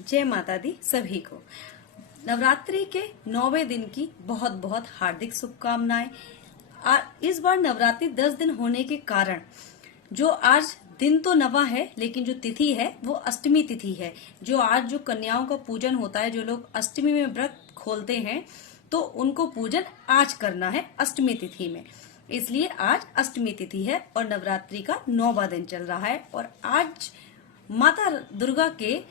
जय माता दी सभी को। नवरात्रि के 9वें दिन की बहुत बहुत हार्दिक शुभकामनाएं। इस बार नवरात्रि 10 दिन होने के कारण जो आज दिन तो नवा है, लेकिन जो तिथि है वो अष्टमी तिथि है। जो आज जो कन्याओं का पूजन होता है, जो लोग अष्टमी में व्रत खोलते हैं, तो उनको पूजन आज करना है अष्टमी तिथि में। इसलिए आज अष्टमी तिथि है और नवरात्रि का 9वां दिन चल रहा है। और आज माता दुर्गा के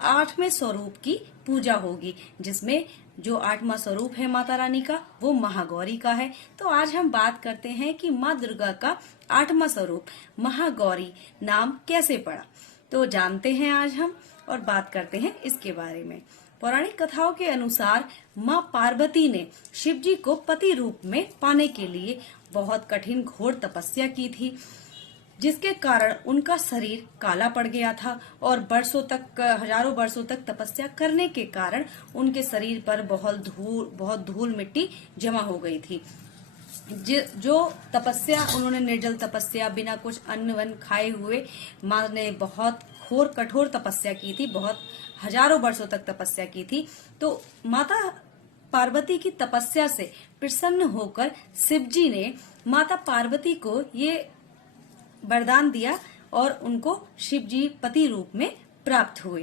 8वें स्वरूप की पूजा होगी, जिसमें जो 8वां स्वरूप है माता रानी का वो महागौरी का है। तो आज हम बात करते हैं कि माँ दुर्गा का 8वां स्वरूप महागौरी नाम कैसे पड़ा। तो जानते हैं आज हम और बात करते हैं इसके बारे में। पौराणिक कथाओं के अनुसार माँ पार्वती ने शिव जी को पति रूप में पाने के लिए बहुत कठिन घोर तपस्या की थी, जिसके कारण उनका शरीर काला पड़ गया था और हजारों वर्षों तक तपस्या करने के कारण उनके शरीर पर बहुत धूल मिट्टी जमा हो गई थी। जो तपस्या उन्होंने निर्जल तपस्या बिना कुछ अन्न वन्न खाए हुए माँ ने बहुत कठोर तपस्या की थी, बहुत हजारों वर्षों तक तपस्या की थी। तो माता पार्वती की तपस्या से प्रसन्न होकर शिव जी ने माता पार्वती को ये वरदान दिया और उनको शिव जी पति रूप में प्राप्त हुए।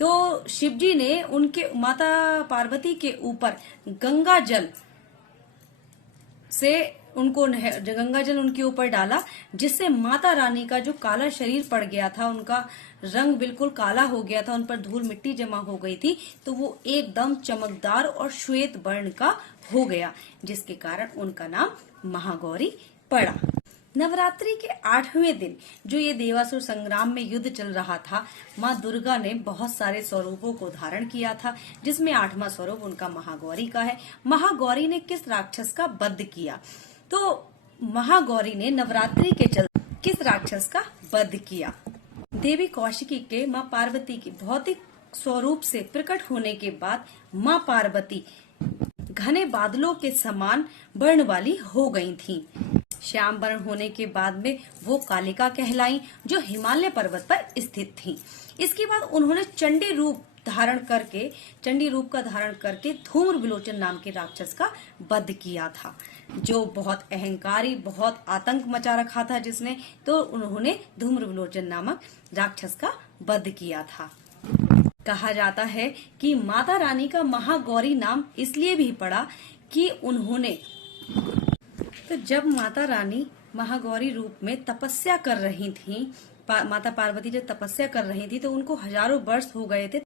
तो शिव जी ने उनके माता पार्वती के ऊपर गंगा जल उनके ऊपर डाला, जिससे माता रानी का जो काला शरीर पड़ गया था, उनका रंग बिल्कुल काला हो गया था, उन पर धूल मिट्टी जमा हो गई थी, तो वो एकदम चमकदार और श्वेत वर्ण का हो गया, जिसके कारण उनका नाम महागौरी पड़ा। नवरात्रि के 8वें दिन जो ये देवासुर संग्राम में युद्ध चल रहा था, माँ दुर्गा ने बहुत सारे स्वरूपों को धारण किया था, जिसमें 8वां स्वरूप उनका महागौरी का है। महागौरी ने किस राक्षस का वध किया? तो महागौरी ने नवरात्रि के चलते किस राक्षस का वध किया? देवी कौशिकी के माँ पार्वती की भौतिक स्वरूप से प्रकट होने के बाद माँ पार्वती घने बादलों के समान वर्ण वाली हो गई थी। श्याम वर्ण होने के बाद में वो कालिका कहलाई, जो हिमालय पर्वत पर स्थित थी। इसके बाद उन्होंने चंडी रूप का धारण करके धूम्र विलोचन नाम के राक्षस का वध किया था, जो बहुत अहंकारी, बहुत आतंक मचा रखा था जिसने। तो उन्होंने धूम्र विलोचन नामक राक्षस का वध किया था। कहा जाता है कि माता रानी का महागौरी नाम इसलिए भी पड़ा कि तो जब माता रानी महागौरी रूप में तपस्या कर रही थी, माता पार्वती जब तपस्या कर रही थी, तो उनको हजारों वर्ष हो गए थे